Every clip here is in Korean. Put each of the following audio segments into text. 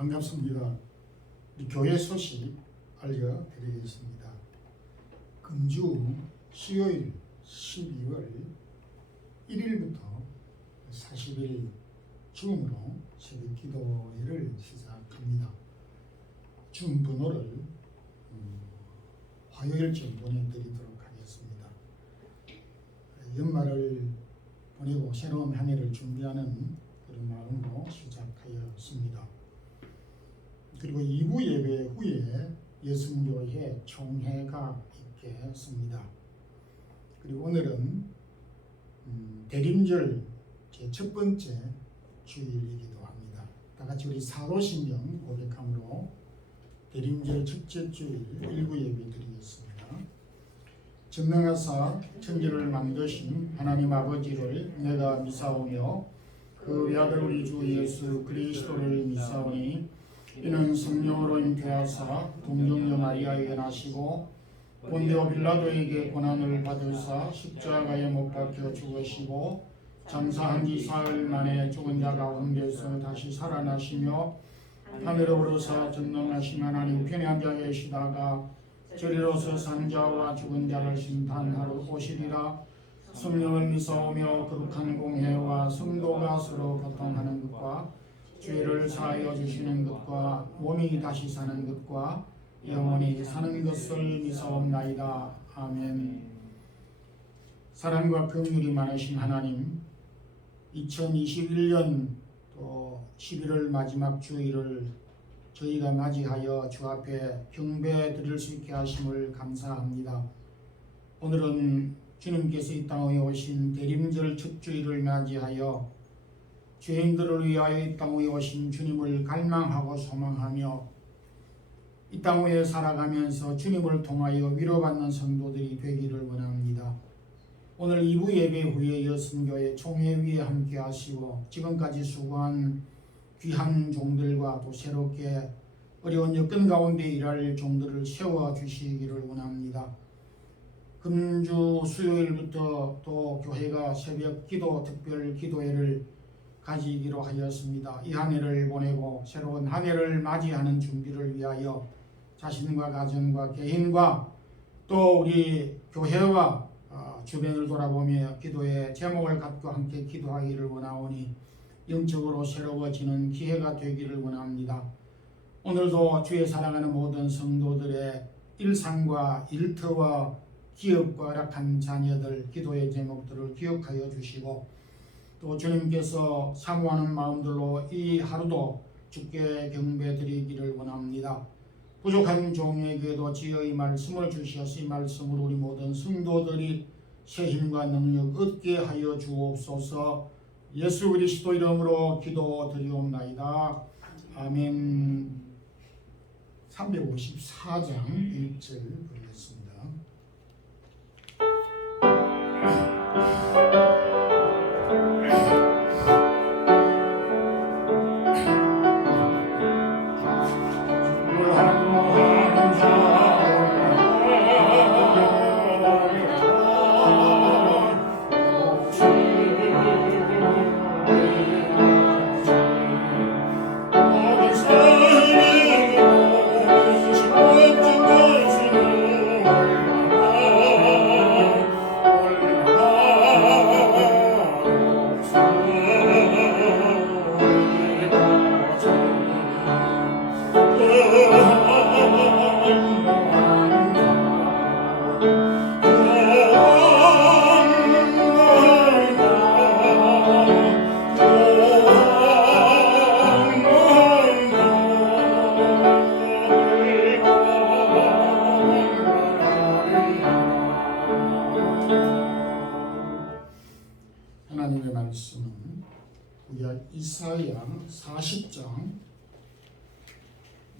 반갑습니다. 우리 교회 소식 알려드리겠습니다. 금주 수요일 12월 1일부터 40일 줌으로 새벽 기도회를 시작합니다. 줌 번호를 화요일쯤 보내드리도록 하겠습니다. 연말을 보내고 새로운 한 해를 준비하는 그런 마음으로 시작하였습니다. 그리고 2부 예배 후에 여성교회 총회가 있겠습니다. 그리고 오늘은 대림절 제 첫 번째 주일이기도 합니다. 다 같이 우리 사도신경 고백함으로 대림절 첫째 주일 1부 예배 드리겠습니다. 전능하사 천지를 만드신 하나님 아버지를 내가 미사오며 그 외아들 우리 주 예수 그리스도를 미사오니 이는 성령으로 잉태하사 동정녀 마리아에게 나시고 본디오 빌라도에게 고난을 받으사 십자가에 못 박혀 죽으시고 장사한 지 사흘 만에 죽은 자 가운데서 다시 살아나시며 하늘에 오르사 전능하신 하나님 편에 앉아 계시다가 저리로서 산 자와 죽은 자를 심판하러 오시리라. 성령을 미사오며 거룩한 공회와 성도가 서로 교통하는 것과 죄를 사하여 주시는 것과 몸이 다시 사는 것과 영원히 사는 것을 미사옵나이다. 아멘. 사랑과 긍휼이 많으신 하나님, 2021년 또 11월 마지막 주일을 저희가 맞이하여 주 앞에 경배 드릴 수 있게 하심을 감사합니다. 오늘은 주님께서 이 땅에 오신 대림절 첫 주일을 맞이하여 죄인들을 위하여 이 땅에 오신 주님을 갈망하고 소망하며 이 땅 위에 살아가면서 주님을 통하여 위로받는 성도들이 되기를 원합니다. 오늘 2부 예배 후에 여성교회 총회위에 함께 하시고 지금까지 수고한 귀한 종들과 또 새롭게 어려운 여건 가운데 일할 종들을 세워주시기를 원합니다. 금주 수요일부터 또 교회가 새벽 기도 특별 기도회를 가지기로 하였습니다. 이 한 해를 보내고 새로운 한 해를 맞이하는 준비를 위하여 자신과 가정과 개인과 또 우리 교회와 주변을 돌아보며 기도의 제목을 갖고 함께 기도하기를 원하오니 영적으로 새로워지는 기회가 되기를 원합니다. 오늘도 주의 사랑하는 모든 성도들의 일상과 일터와 기업과 허락한 자녀들 기도의 제목들을 기억하여 주시고 또 주님께서 사모하는 마음들로 이 하루도 주께 경배드리기를 원합니다. 부족한 종에게도 지혜의 말씀을 주셔서 이 말씀으로 우리 모든 성도들이 새 힘과 능력 얻게 하여 주옵소서. 예수 그리스도 이름으로 기도드리옵나이다. 아멘. 354장 1절 보겠습니다. 하나님의 말씀은 구약 이사야 40장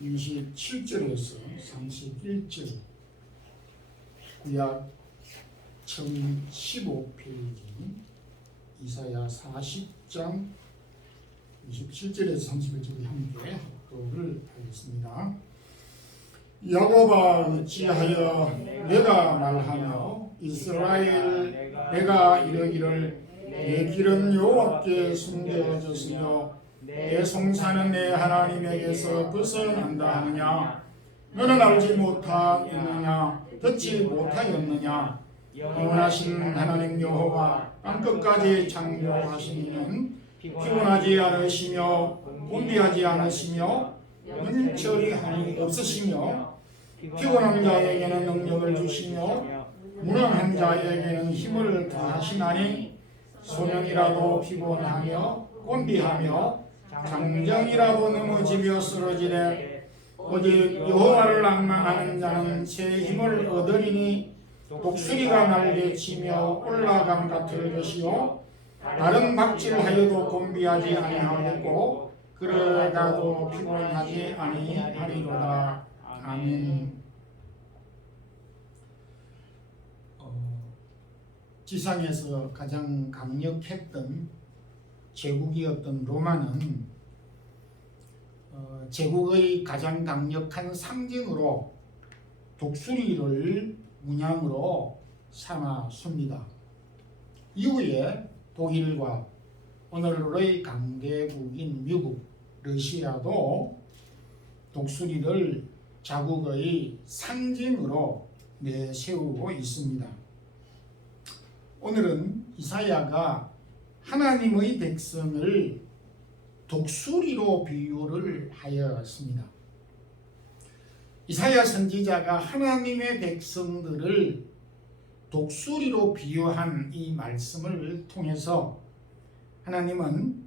27절에서 31절, 구약 1015페이지 이사야 40장 27절에서 31절을 함께 합독을 하겠습니다. 야곱아 어찌하여 내가 말하며 이스라엘 내가 이르기를 내 길은 여호와께 숨겨졌으며 내 송사는 내 하나님에게서 벗어난다 하느냐? 너는 알지 못하였느냐? 듣지 못하였느냐? 영원하신 하나님 여호와 땅끝까지 창조하신 이는 피곤하지 않으시며 곤비하지 않으시며 눈철이 한이 없으시며 피곤한 자에게는 능력을 주시며 무능한 자에게는 힘을 더하시나니 소년이라도 피곤하며 곤비하며 장정이라도 넘어지며 쓰러지되 오직 여호와를 낭망하는 자는 새 힘을 얻으리니 독수리가 날개치며 올라감 같을 것이요 다른 박질하여도 곤비하지 아니하겠고 그러다도 피곤하지 아니하리로다. 아멘. 지상에서 가장 강력했던 제국이었던 로마는 제국의 가장 강력한 상징으로 독수리를 문양으로 삼았습니다. 이후에 독일과 오늘의 강대국인 미국, 러시아도 독수리를 자국의 상징으로 내세우고 있습니다. 오늘은 이사야가 하나님의 백성을 독수리로 비유를 하였습니다. 이사야 선지자가 하나님의 백성들을 독수리로 비유한 이 말씀을 통해서 하나님은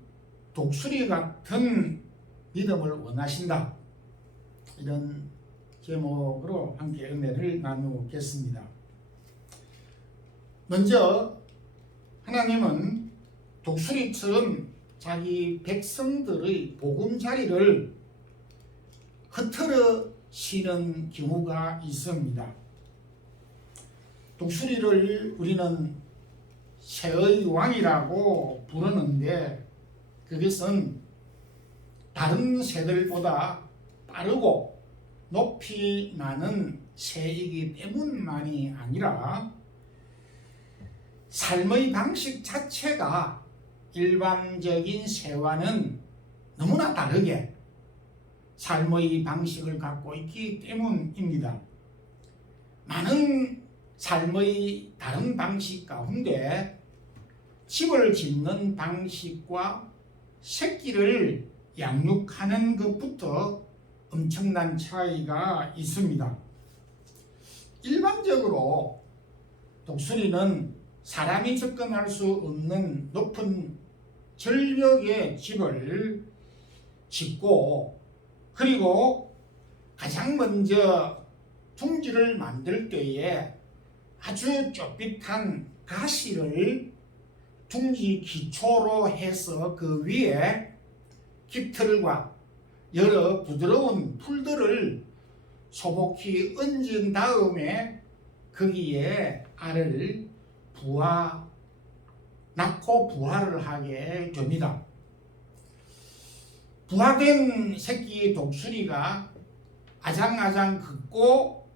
독수리 같은 믿음을 원하신다. 이런 제목으로 함께 은혜를 나누겠습니다. 먼저 하나님은 독수리처럼 자기 백성들의 보금자리를 흩어지는 경우가 있습니다. 독수리를 우리는 새의 왕이라고 부르는데 그것은 다른 새들보다 빠르고 높이 나는 새이기 때문만이 아니라 삶의 방식 자체가 일반적인 새와는 너무나 다르게 삶의 방식을 갖고 있기 때문입니다. 많은 삶의 다른 방식 가운데 집을 짓는 방식과 새끼를 양육하는 것부터 엄청난 차이가 있습니다. 일반적으로 독수리는 사람이 접근할 수 없는 높은 절벽에 집을 짓고 그리고 가장 먼저 둥지를 만들 때에 아주 쫄깃한 가시를 둥지 기초로 해서 그 위에 깃털과 여러 부드러운 풀들을 소복히 얹은 다음에 거기에 알을 낳고 부화를 하게 됩니다. 부화된 새끼 독수리가 아장아장 긋고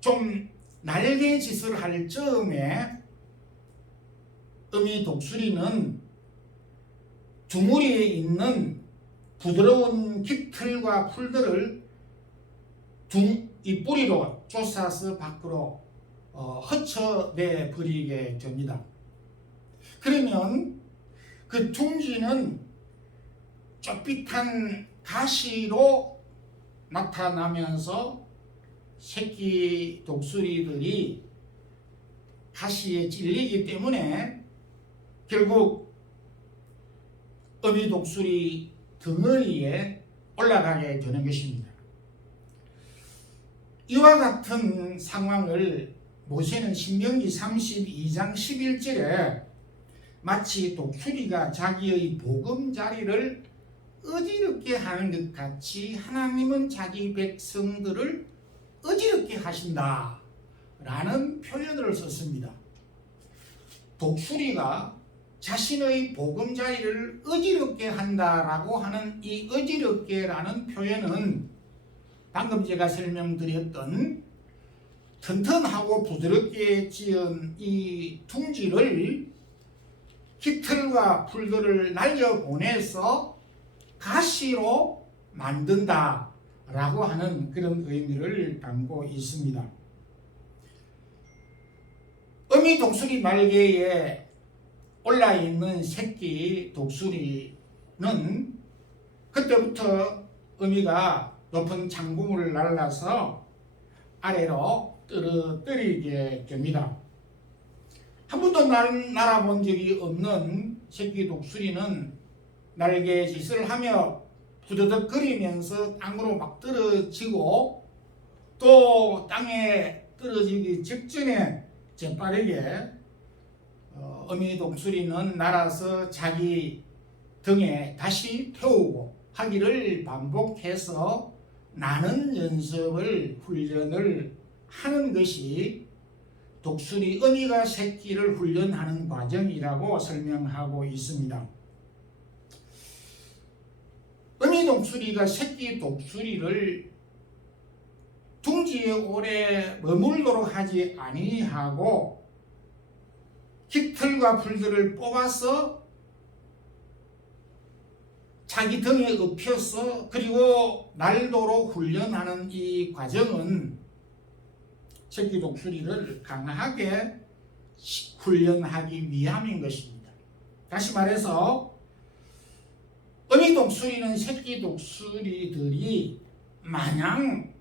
좀 날개짓을 할 즈음에 어미 독수리는 주무리에 있는 부드러운 깃털과 풀들을 이 뿌리로 쫓아서 밖으로 흩어내 버리게 됩니다. 그러면 그 둥지는 쫄깃한 가시로 나타나면서 새끼 독수리들이 가시에 찔리기 때문에 결국 어미 독수리 덩어리에 올라가게 되는 것입니다. 이와 같은 상황을 모세는 신명기 32장 11절에 마치 독수리가 자기의 보금자리를 어지럽게 하는 것 같이 하나님은 자기 백성들을 어지럽게 하신다 라는 표현을 썼습니다. 독수리가 자신의 보금자리를 어지럽게 한다라고 하는 이 어지럽게라는 표현은 방금 제가 설명드렸던 튼튼하고 부드럽게 지은 이 둥지를 깃털과 풀들을 날려보내서 가시로 만든다라고 하는 그런 의미를 담고 있습니다. 어미 독수리 날개에 올라있는 새끼 독수리는 그때부터 어미가 높은 창궁을 날라서 아래로 떨어뜨리게 됩니다. 한 번도 날아본 적이 없는 새끼 독수리는 날개짓을 하며 부드덕거리면서 땅으로 막 떨어지고 또 땅에 떨어지기 직전에 재빠르게 어미 독수리는 날아서 자기 등에 다시 태우고 하기를 반복해서 나는 연습을 훈련을 하는 것이 독수리 어미가 새끼를 훈련하는 과정이라고 설명하고 있습니다. 어미 독수리가 새끼 독수리를 둥지에 오래 머물도록 하지 아니하고 깃털과 풀들을 뽑아서 자기 등에 엎혀서 그리고 날도록 훈련하는 이 과정은 새끼 독수리를 강하게 훈련하기 위함인 것입니다. 다시 말해서 어미 독수리는 새끼 독수리들이 마냥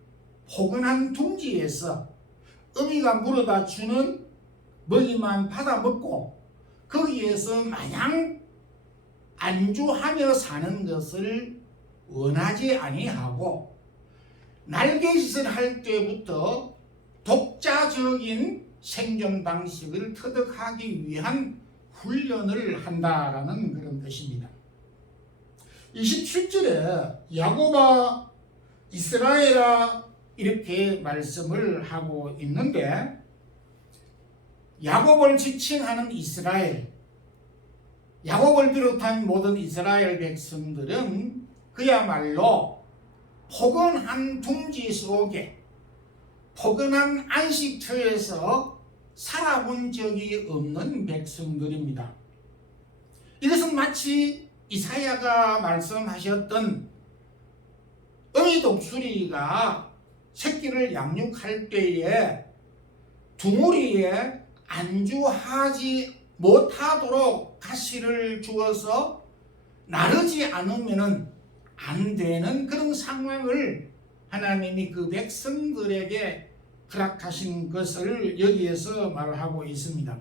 포근한 둥지에서 어미가 물어다 주는 먹이만 받아 먹고 거기에서 마냥 안주하며 사는 것을 원하지 아니하고 날개짓을 할 때부터 독자적인 생존 방식을 터득하기 위한 훈련을 한다라는 그런 뜻입니다. 27절에 야곱아 이스라엘아 이렇게 말씀을 하고 있는데 야곱을 지칭하는 이스라엘, 야곱을 비롯한 모든 이스라엘 백성들은 그야말로 포근한 둥지 속에 포근한 안식처에서 살아본 적이 없는 백성들입니다. 이것은 마치 이사야가 말씀하셨던 어미 독수리가 새끼를 양육할 때에 둥우리에 안주하지 못하도록 가시를 주어서 나르지 않으면 안 되는 그런 상황을 하나님이 그 백성들에게 허락하신 것을 여기에서 말하고 있습니다.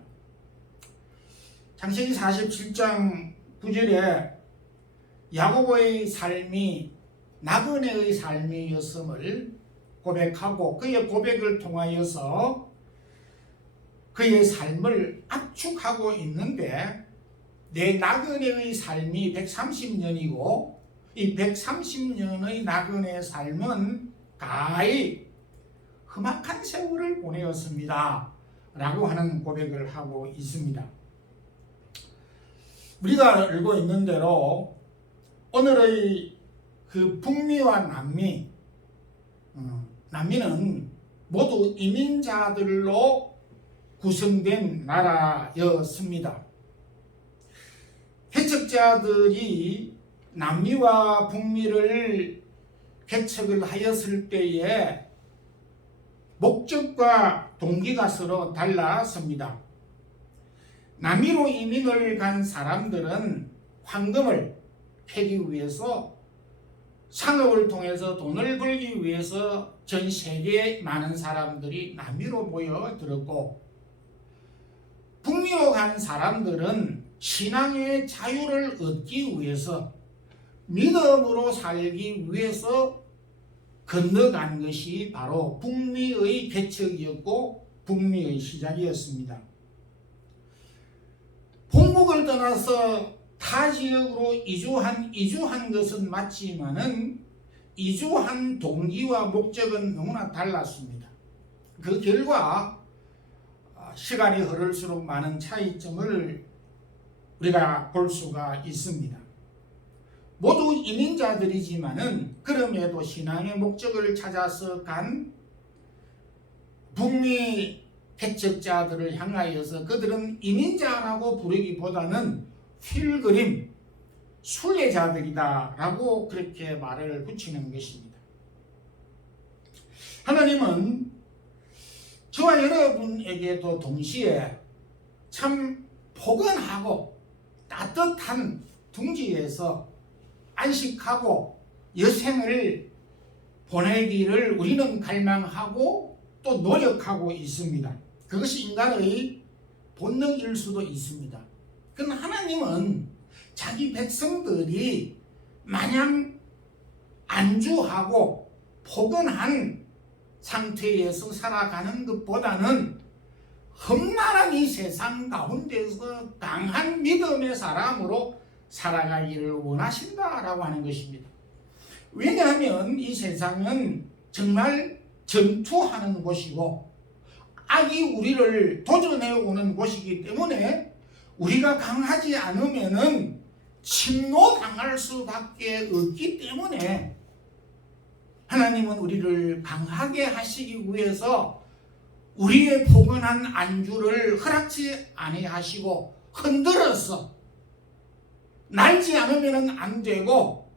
창세기 47장 9절에 야곱의 삶이 나그네의 삶이었음을 고백하고 그의 고백을 통하여서 그의 삶을 압축하고 있는데 내 나그네의 삶이 130년이고 이 130년의 나그네 삶은 가히 험악한 세월을 보내었습니다 라고 하는 고백을 하고 있습니다. 우리가 알고 있는 대로 오늘의 그 북미와 남미는 모두 이민자들로 구성된 나라였습니다. 개척자들이 남미와 북미를 개척을 하였을 때에 목적과 동기가 서로 달랐습니다. 남미로 이민을 간 사람들은 황금을 캐기 위해서 상업을 통해서 돈을 벌기 위해서 전 세계에 많은 사람들이 남미로 모여들었고 북미로 간 사람들은 신앙의 자유를 얻기 위해서 믿음으로 살기 위해서 건너간 것이 바로 북미의 개척이었고 북미의 시작이었습니다. 본국을 떠나서 타 지역으로 이주한 것은 맞지만은 이주한 동기와 목적은 너무나 달랐습니다. 그 결과 시간이 흐를수록 많은 차이점을 우리가 볼 수가 있습니다. 모두 이민자들이지만은 그럼에도 신앙의 목적을 찾아서 간 북미 개척자들을 향하여서 그들은 이민자라고 부르기보다는 필그림, 순례자들이다라고 그렇게 말을 붙이는 것입니다. 하나님은 저와 여러분에게도 동시에 참 포근하고 따뜻한 둥지에서 안식하고 여생을 보내기를 우리는 갈망하고 또 노력하고 있습니다. 그것이 인간의 본능일 수도 있습니다. 그러나 하나님은 자기 백성들이 마냥 안주하고 포근한 상태에서 살아가는 것보다는 험난한 이 세상 가운데서 강한 믿음의 사람으로 살아가기를 원하신다라고 하는 것입니다. 왜냐하면 이 세상은 정말 전투하는 곳이고 악이 우리를 도전해 오는 곳이기 때문에 우리가 강하지 않으면은 침노당할 수밖에 없기 때문에 하나님은 우리를 강하게 하시기 위해서 우리의 포근한 안주를 허락지 아니하시고 흔들어서 날지 않으면 안 되고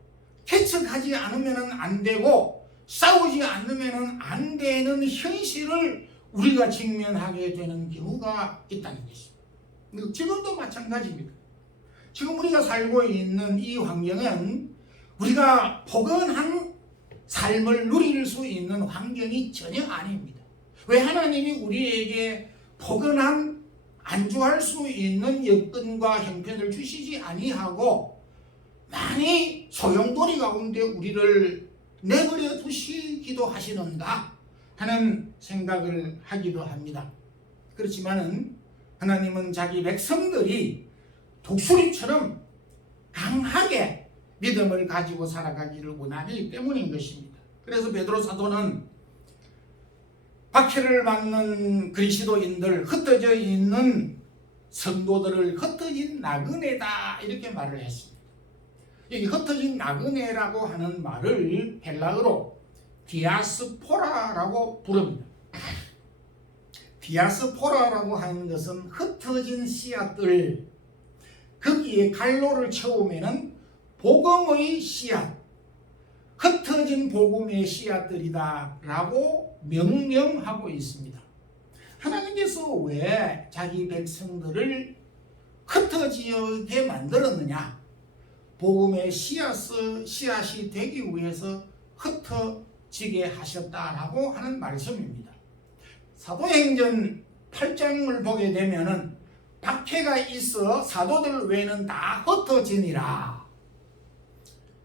개척하지 않으면 안 되고 싸우지 않으면 안 되는 현실을 우리가 직면하게 되는 경우가 있다는 것입니다. 지금도 마찬가지입니다. 지금 우리가 살고 있는 이 환경은 우리가 포근한 삶을 누릴 수 있는 환경이 전혀 아닙니다. 왜 하나님이 우리에게 포근한 안주할 수 있는 여건과 형편을 주시지 아니하고 많이 소용돌이 가운데 우리를 내버려 두시기도 하시는가 하는 생각을 하기도 합니다. 그렇지만은 하나님은 자기 백성들이 독수리처럼 강하게 믿음을 가지고 살아가기를 원하기 때문인 것입니다. 그래서 베드로 사도는 박해를 받는 그리스도인들, 흩어져 있는 성도들을 흩어진 나그네다 이렇게 말을 했습니다. 여기 흩어진 나그네라고 하는 말을 헬라어로 디아스포라라고 부릅니다. 디아스포라라고 하는 것은 흩어진 씨앗들, 거기에 갈로를 채우면은 복음의 씨앗, 흩어진 복음의 씨앗들이다 라고 명명하고 있습니다. 하나님께서 왜 자기 백성들을 흩어지게 만들었느냐? 복음의 씨앗이 되기 위해서 흩어지게 하셨다라고 하는 말씀입니다. 사도행전 8장을 보게 되면은 박해가 있어 사도들 외에는 다 흩어지니라.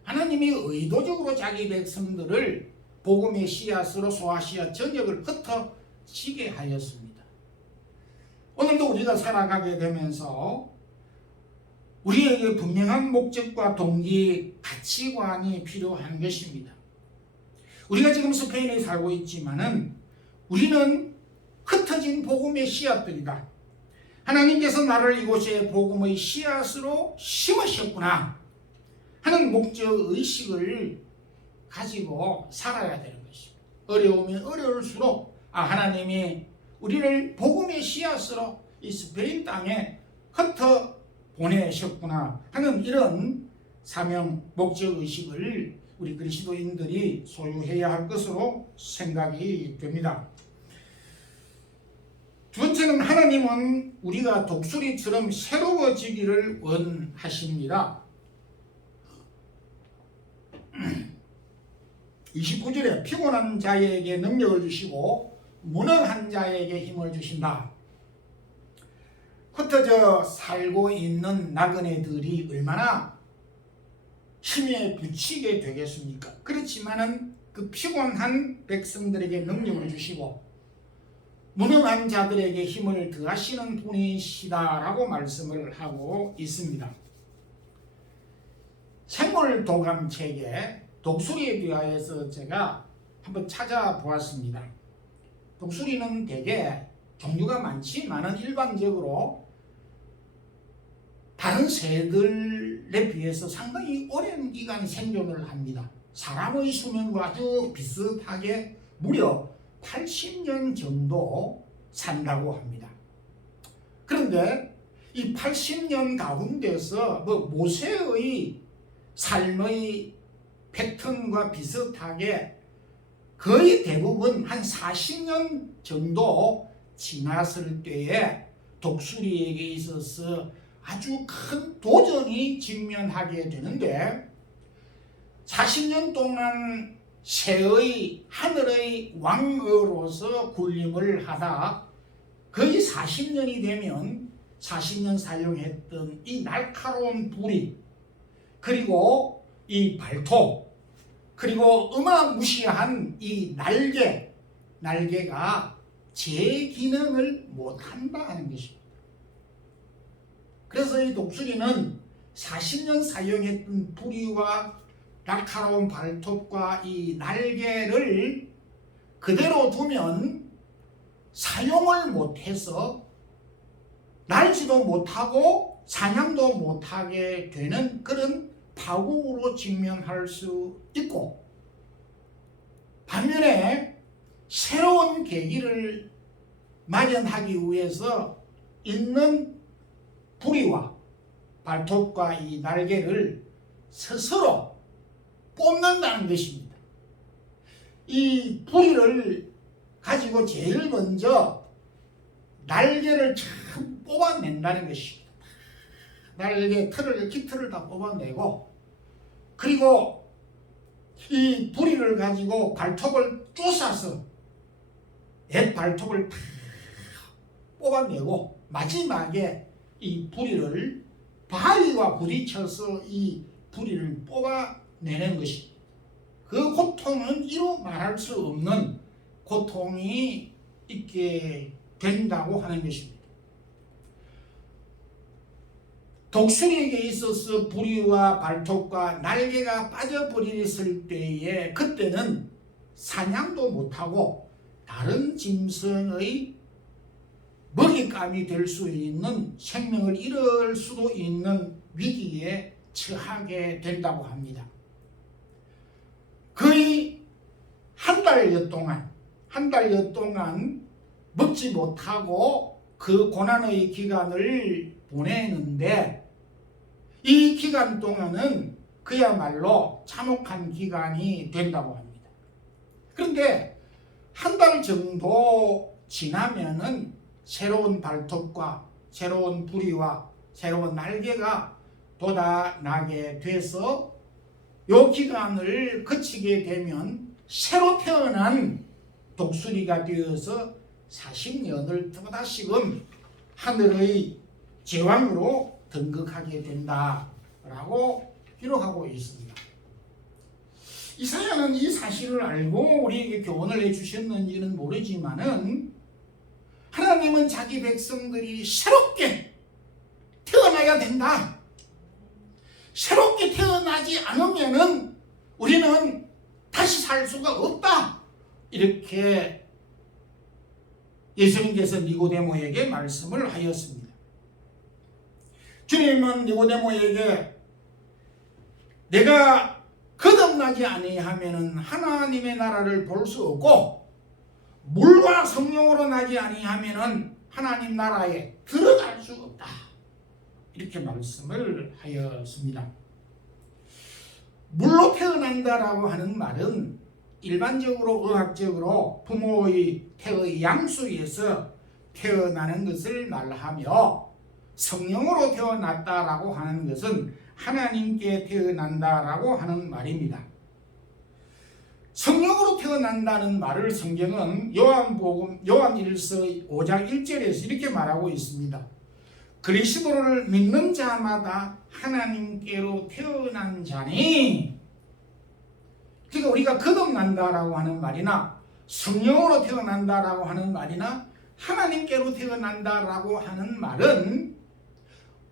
하나님이 의도적으로 자기 백성들을 복음의 씨앗으로 소아시아 전역을 흩어지게 하였습니다. 오늘도 우리가 살아가게 되면서 우리에게 분명한 목적과 동기, 가치관이 필요한 것입니다. 우리가 지금 스페인에 살고 있지만은 우리는 흩어진 복음의 씨앗들이다. 하나님께서 나를 이곳에 복음의 씨앗으로 심으셨구나 하는 목적의식을 가지고 살아야 되는 것입니다. 어려우면 어려울수록 하나님이 우리를 복음의 씨앗으로 이 스페인 땅에 흩어 보내셨구나 하는 이런 사명 목적의식을 우리 그리스도인들이 소유해야 할 것으로 생각이 됩니다. 두 번째는 하나님은 우리가 독수리처럼 새로워지기를 원하십니다. 29절에 피곤한 자에게 능력을 주시고 무능한 자에게 힘을 주신다. 흩어져 살고 있는 나그네들이 얼마나 힘에 부치게 되겠습니까? 그렇지만은 그 피곤한 백성들에게 능력을 주시고 무능한 자들에게 힘을 더하시는 분이시다라고 말씀을 하고 있습니다. 생물도감책에 독수리에 대하여서 제가 한번 찾아보았습니다. 독수리는 대개 종류가 많지만은 일반적으로 다른 새들에 비해서 상당히 오랜 기간 생존을 합니다. 사람의 수명과 아주 비슷하게 무려 80년 정도 산다고 합니다. 그런데 이 80년 가운데서 모세의 삶의 패턴과 비슷하게 거의 대부분 한 40년 정도 지났을 때에 독수리에게 있어서 아주 큰 도전이 직면하게 되는데 40년 동안 새의 하늘의 왕으로서 군림을 하다 거의 40년이 되면 40년 사용했던 이 날카로운 부리 그리고 이 발톱 그리고 어마무시한 이 날개가 제 기능을 못한다 하는 것입니다. 그래서 이 독수리는 40년 사용했던 부리와 날카로운 발톱과 이 날개를 그대로 두면 사용을 못해서 날지도 못하고 사냥도 못하게 되는 그런 파국으로 직면할 수 있고, 반면에 새로운 계기를 마련하기 위해서 있는 부리와 발톱과 이 날개를 스스로 뽑는다는 것입니다. 이 부리를 가지고 제일 먼저 날개를 참 뽑아낸다는 것입니다. 날개 털을, 깃털을 다 뽑아내고, 그리고 이 부리를 가지고 발톱을 쪼사서 옛 발톱을 다 뽑아내고 마지막에 이 부리를 바위와 부딪혀서 이 부리를 뽑아내는 것입니다. 그 고통은 이루 말할 수 없는 고통이 있게 된다고 하는 것입니다. 독수리에게 있어서 부리와 발톱과 날개가 빠져버렸을 때에 그때는 사냥도 못하고 다른 짐승의 먹잇감이 될 수 있는 생명을 잃을 수도 있는 위기에 처하게 된다고 합니다. 거의 한 달여 동안 먹지 못하고 그 고난의 기간을 보내는데 이 기간 동안은 그야말로 참혹한 기간이 된다고 합니다. 그런데 한 달 정도 지나면은 새로운 발톱과 새로운 부리와 새로운 날개가 돋아나게 돼서 이 기간을 거치게 되면 새로 태어난 독수리가 되어서 40년을 또다시금 하늘의 제왕으로 등극하게 된다라고 기록하고 있습니다. 이사야는 이 사실을 알고 우리에게 교훈을 해주셨는지는 모르지만은 하나님은 자기 백성들이 새롭게 태어나야 된다. 새롭게 태어나지 않으면은 우리는 다시 살 수가 없다. 이렇게 예수님께서 니고데모에게 말씀을 하였습니다. 주님은 니고데모에게 내가 거듭나지 아니하면은 하나님의 나라를 볼 수 없고 물과 성령으로 나지 아니하면은 하나님 나라에 들어갈 수 없다. 이렇게 말씀을 하였습니다. 물로 태어난다라고 하는 말은 일반적으로 의학적으로 부모의 태의 양수에서 태어나는 것을 말하며 성령으로 태어났다라고 하는 것은 하나님께 태어난다라고 하는 말입니다. 성령으로 태어난다는 말을 성경은 요한일서 5장 1절에서 이렇게 말하고 있습니다. 그리스도를 믿는 자마다 하나님께로 태어난 자니, 그러니까 우리가 거듭난다라고 하는 말이나 성령으로 태어난다라고 하는 말이나 하나님께로 태어난다라고 하는 말은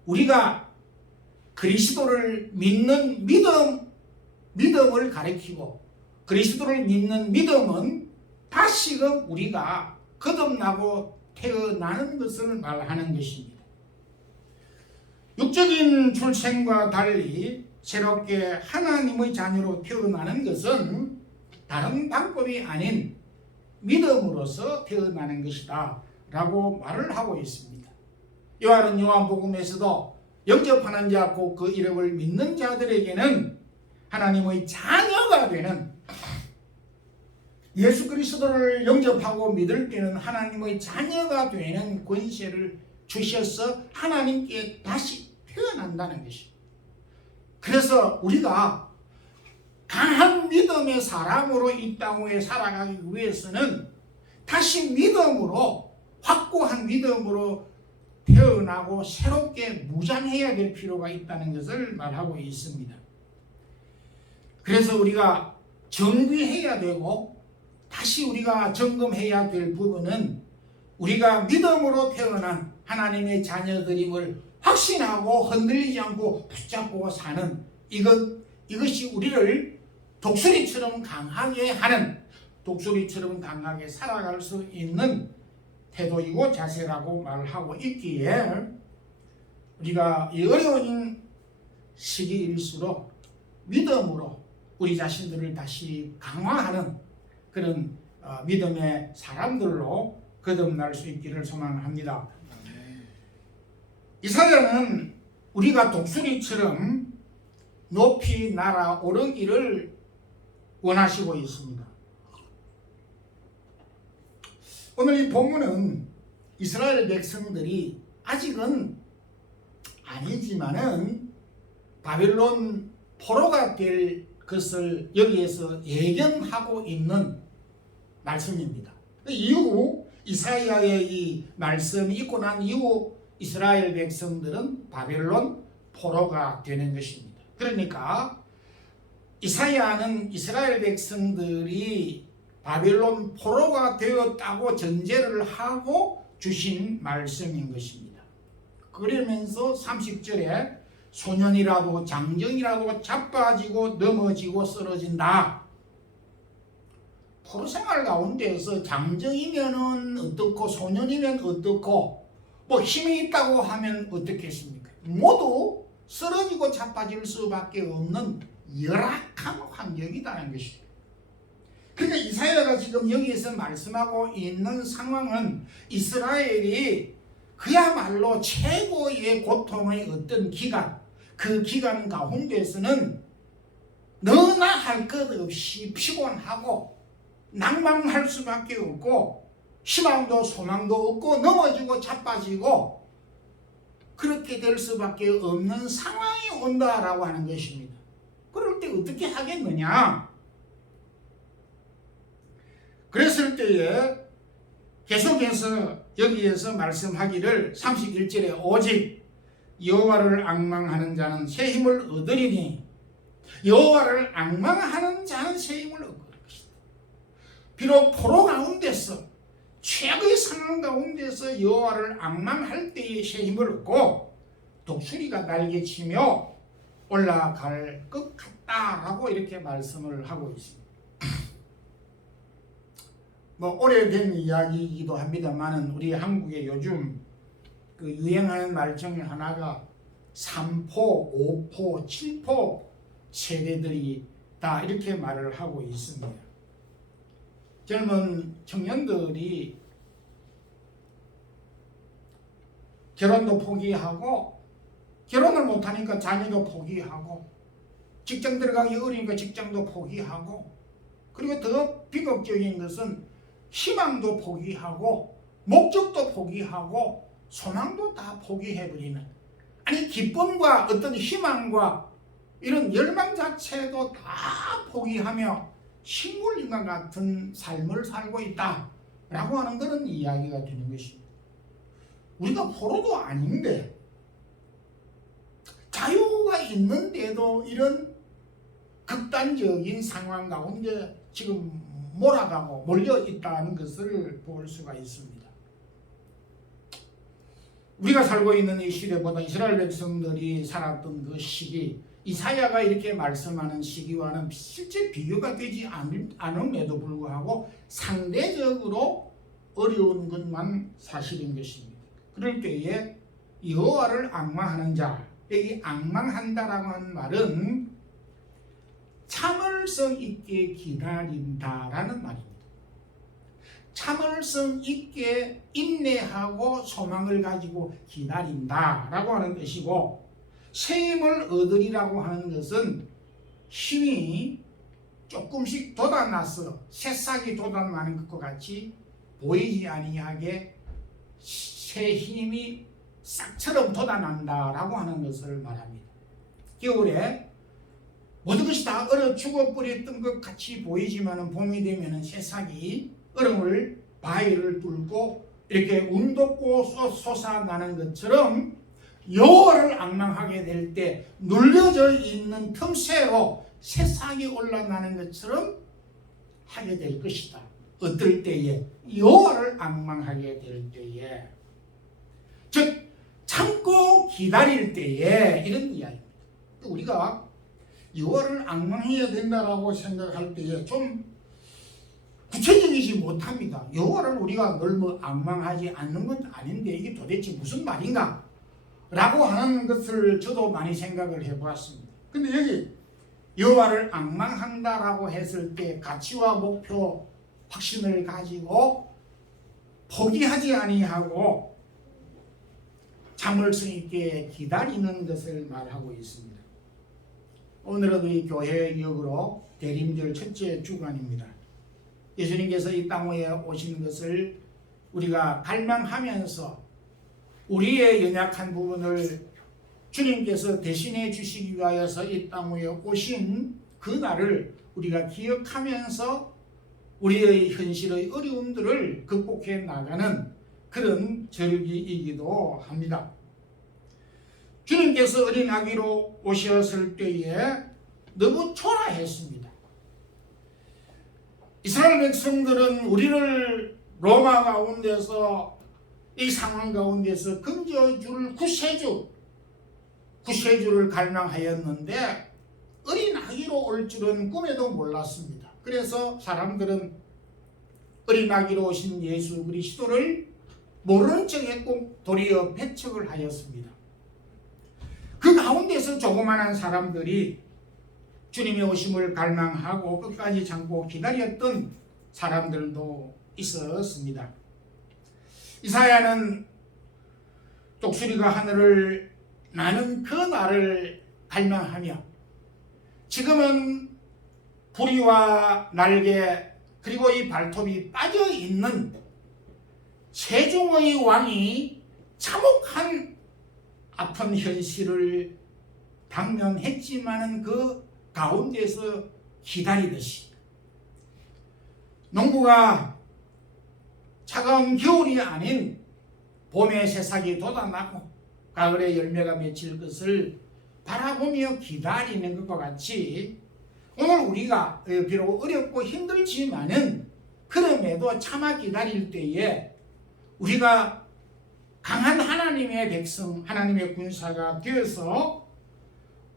우리가 그리스도를 믿는 믿음을 가리키고, 그리스도를 믿는 믿음은 다시금 우리가 거듭나고 태어나는 것을 말하는 것입니다. 육적인 출생과 달리 새롭게 하나님의 자녀로 태어나는 것은 다른 방법이 아닌 믿음으로서 태어나는 것이다 라고 말을 하고 있습니다. 요한은 요한복음에서도 영접하는 자, 곧 그 이름을 믿는 자들에게는 하나님의 자녀가 되는, 예수 그리스도를 영접하고 믿을 때는 하나님의 자녀가 되는 권세를 주셔서 하나님께 다시 태어난다는 것입니다. 그래서 우리가 강한 믿음의 사람으로 이 땅에 살아가기 위해서는 다시 믿음으로, 확고한 믿음으로 태어나고 새롭게 무장해야 될 필요가 있다는 것을 말하고 있습니다. 그래서 우리가 정비해야 되고 다시 우리가 점검해야 될 부분은 우리가 믿음으로 태어난 하나님의 자녀들임을 확신하고 흔들리지 않고 붙잡고 사는 이것이 우리를 독수리처럼 강하게 하는, 독수리처럼 강하게 살아갈 수 있는 태도이고 자세라고 말하고 있기에 우리가 이 어려운 시기일수록 믿음으로 우리 자신들을 다시 강화하는 그런 믿음의 사람들로 거듭날 수 있기를 소망합니다. 이사야는 우리가 독수리처럼 높이 날아오르기를 원하시고 있습니다. 오늘 이 본문은 이스라엘 백성들이 아직은 아니지만은 바벨론 포로가 될 것을 여기에서 예견하고 있는 말씀입니다. 이후 이사야의 이 말씀이 있고 난 이후 이스라엘 백성들은 바벨론 포로가 되는 것입니다. 그러니까 이사야는 이스라엘 백성들이 바벨론 포로가 되었다고 전제를 하고 주신 말씀인 것입니다. 그러면서 30절에 소년이라도 장정이라도 자빠지고 넘어지고 쓰러진다. 포로 생활 가운데에서 장정이면은 어떻고 소년이면 어떻고 뭐 힘이 있다고 하면 어떻겠습니까? 모두 쓰러지고 자빠질 수밖에 없는 열악한 환경이라는 것이죠. 그러니까 이사야가 지금 여기에서 말씀하고 있는 상황은 이스라엘이 그야말로 최고의 고통의 어떤 기간, 그 기간 가운데서는 너나 할 것 없이 피곤하고 낭망할 수밖에 없고 희망도 소망도 없고 넘어지고 자빠지고 그렇게 될 수밖에 없는 상황이 온다라고 하는 것입니다. 그럴 때 어떻게 하겠느냐? 그랬을 때에 계속해서 여기에서 말씀하기를 31절에 오직 여호와를 앙망하는 자는 새 힘을 얻으리니, 여호와를 앙망하는 자는 새 힘을 얻을 것이다. 비록 포로 가운데서 최악의 상황 가운데서 여호와를 앙망할 때에 새 힘을 얻고 독수리가 날개치며 올라갈 것 같다라고 이렇게 말씀을 하고 있습니다. 뭐 오래된 이야기이기도 합니다만은 우리 한국에 요즘 그 유행하는 말 중에 하나가 3포, 5포, 7포 세대들이 다 이렇게 말을 하고 있습니다. 젊은 청년들이 결혼도 포기하고 결혼을 못하니까 자녀도 포기하고 직장 들어가기 어려우니까 직장도 포기하고 그리고 더 비극적인 것은 희망도 포기하고 목적도 포기하고 소망도 다 포기해버리는, 아니 기쁨과 어떤 희망과 이런 열망 자체도 다 포기하며 식물인과 같은 삶을 살고 있다라고 하는 그런 이야기가 되는 것입니다. 우리가 포로도 아닌데 자유가 있는데도 이런 극단적인 상황 가운데 지금 몰아가고 몰려 있다는 것을 볼 수가 있습니다. 우리가 살고 있는 이 시대보다 이스라엘 백성들이 살았던 그 시기, 이사야가 이렇게 말씀하는 시기와는 실제 비교가 되지 않음에도 불구하고 상대적으로 어려운 것만 사실인 것입니다. 그럴 때에 여호와를 앙망하는 자, 여기 앙망한다라고 하는 말은 참을성 있게 기다린다라는 말입니다. 참을성 있게 인내하고 소망을 가지고 기다린다라고 하는 뜻이고, 새 힘을 얻으리라고 하는 것은 힘이 조금씩 돋아나서 새싹이 돋아나는 것과 같이 보이지 아니하게 새 힘이 싹처럼 돋아난다라고 하는 것을 말합니다. 겨울에 모든 것이 다 얼어 죽어버렸던 것 같이 보이지만 봄이 되면 새싹이 얼음을 바위를 뚫고 이렇게 운동고 솟아나는 것처럼 여호와를 앙망하게 될 때 눌려져 있는 틈새로 새싹이 올라나는 것처럼 하게 될 것이다. 어떨 때에? 여호와를 앙망하게 될 때에, 즉 참고 기다릴 때에, 이런 이야기입니다. 우리가 여호와를 앙망해야 된다라고 생각할 때에 좀 구체적이지 못합니다. 여호와를 우리가 늘 앙망하지 않는 건 아닌데 이게 도대체 무슨 말인가? 라고 하는 것을 저도 많이 생각을 해보았습니다. 근데 여기 여호와를 앙망한다라고 했을 때 가치와 목표, 확신을 가지고 포기하지 아니하고 참을성 있게 기다리는 것을 말하고 있습니다. 오늘은 이 교회 역으로 대림절 첫째 주간입니다. 예수님께서 이 땅 위에 오신 것을 우리가 갈망하면서 우리의 연약한 부분을 주님께서 대신해 주시기 위하여서 이 땅 위에 오신 그 날을 우리가 기억하면서 우리의 현실의 어려움들을 극복해 나가는 그런 절기이기도 합니다. 주님께서 어린 아기로 오셨을 때에 너무 초라했습니다. 이스라엘 백성들은 우리를 로마 가운데서 이 상황 가운데서 건져줄 구세주를 갈망하였는데 어린 아기로 올 줄은 꿈에도 몰랐습니다. 그래서 사람들은 어린 아기로 오신 예수 그리스도를 모르는 척했고 도리어 배척을 하였습니다. 그 가운데서 조그마한 사람들이 주님의 오심을 갈망하고 끝까지 참고 기다렸던 사람들도 있었습니다. 이사야는 독수리가 하늘을 나는 그 날을 갈망하며 지금은 부리와 날개 그리고 이 발톱이 빠져있는 세종의 왕이 참혹한 아픈 현실을 당면했지만은 그 가운데서 기다리듯이 농부가 차가운 겨울이 아닌 봄에 새싹이 돋아나고 가을에 열매가 맺힐 것을 바라보며 기다리는 것과 같이 오늘 우리가 비록 어렵고 힘들지만은 그럼에도 참아 기다릴 때에 우리가 강한 하나님의 백성, 하나님의 군사가 되어서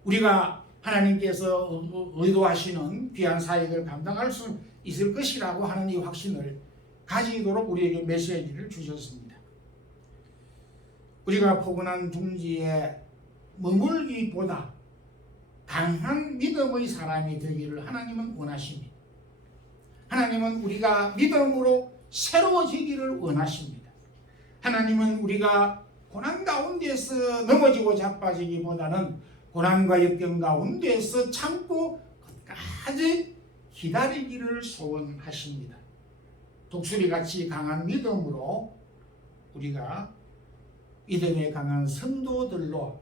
우리가 하나님께서 의도하시는 귀한 사역을 감당할 수 있을 것이라고 하는 이 확신을 가지도록 우리에게 메시지를 주셨습니다. 우리가 포근한 둥지에 머물기보다 강한 믿음의 사람이 되기를 하나님은 원하십니다. 하나님은 우리가 믿음으로 새로워지기를 원하십니다. 하나님은 우리가 고난 가운데서 넘어지고 자빠지기보다는 고난과 역경 가운데서 참고 끝까지 기다리기를 소원하십니다. 독수리같이 강한 믿음으로 우리가 믿음에 강한 성도들로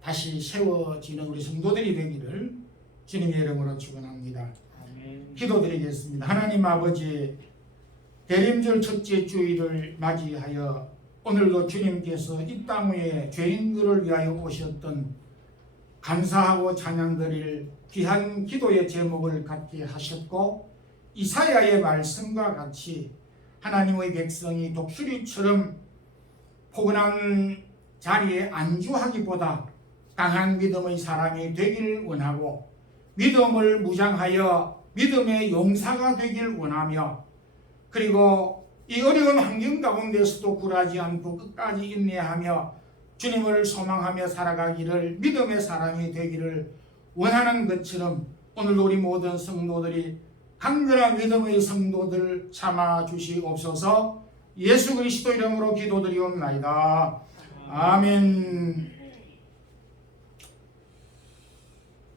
다시 세워지는 우리 성도들이 되기를 주님의 이름으로 축원합니다. 기도드리겠습니다. 하나님 아버지, 대림절 첫째 주일을 맞이하여 오늘도 주님께서 이 땅 위에 죄인들을 위하여 오셨던 감사하고 찬양드릴 귀한 기도의 제목을 갖게 하셨고 이사야의 말씀과 같이 하나님의 백성이 독수리처럼 포근한 자리에 안주하기보다 강한 믿음의 사람이 되길 원하고 믿음을 무장하여 믿음의 용사가 되길 원하며 그리고 이 어려운 환경 가운데서도 굴하지 않고 끝까지 인내하며 주님을 소망하며 살아가기를 믿음의 사람이 되기를 원하는 것처럼 오늘도 우리 모든 성도들이 강건한 믿음의 성도들 삼아 주시옵소서. 예수 그리스도 이름으로 기도드리옵나이다. 아멘.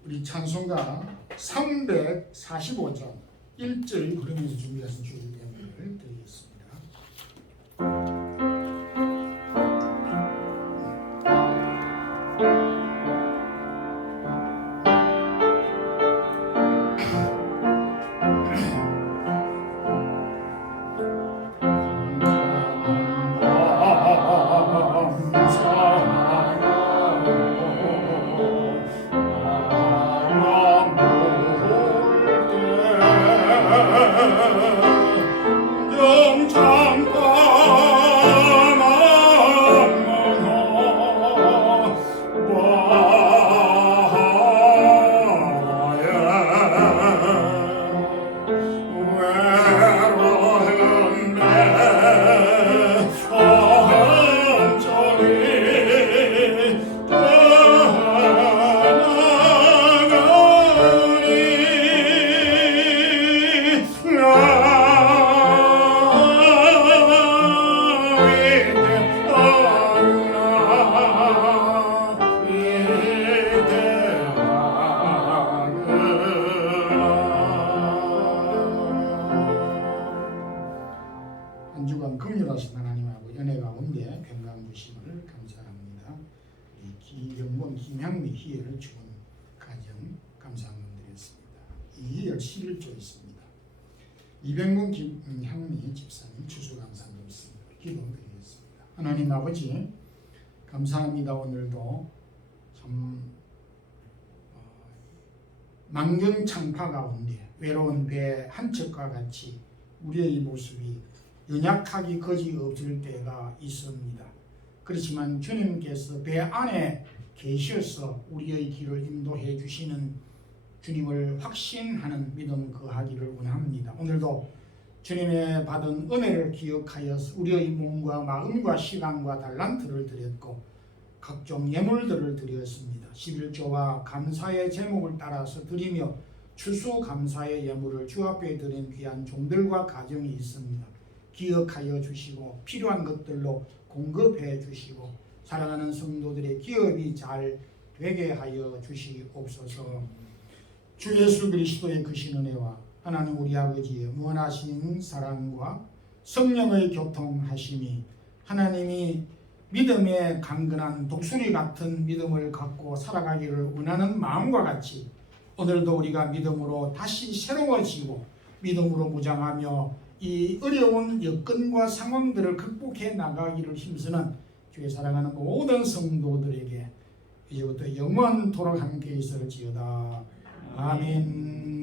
우리 찬송가 345장 1절 부르면서 준비하신 주일 예배를 드리겠습니다. 한 주간 긍휼하신 하나님하고 연애 가운데 평강 주심을 감사합니다. 우리 기영본 김향미 희애를 죽은 가정 감사함을 드렸습니다. 이희열 11조 있습니다. 이병근 김향미 집사님 추수감사도 있습니다. 기도드리겠습니다. 하나님 아버지 감사합니다. 오늘도 참 만경창파 가운데 외로운 배 한 척과 같이 우리의 모습이 연약하기 거지없을 때가 있습니다. 그렇지만 주님께서 배 안에 계셔서 우리의 길을 인도해 주시는 주님을 확신하는 믿음 거하기를 원합니다. 오늘도 주님의 받은 은혜를 기억하여서 우리의 몸과 마음과 시간과 달란트를 드렸고 각종 예물들을 드렸습니다. 11조와 감사의 제목을 따라서 드리며 추수감사의 예물을 주 앞에 드린 귀한 종들과 가정이 있습니다. 기억하여 주시고 필요한 것들로 공급해 주시고 사랑하는 성도들의 기업이 잘 되게 하여 주시옵소서. 주 예수 그리스도의 크신 은혜와 하나님 우리 아버지의 무한하신 사랑과 성령의 교통하심이 하나님이 믿음의 강건한 독수리 같은 믿음을 갖고 살아가기를 원하는 마음과 같이 오늘도 우리가 믿음으로 다시 새로워지고 믿음으로 무장하며 이 어려운 여건과 상황들을 극복해 나가기를 힘쓰는 주의 사랑하는 모든 성도들에게 이제부터 영원토록 함께 있을지어다. 아멘.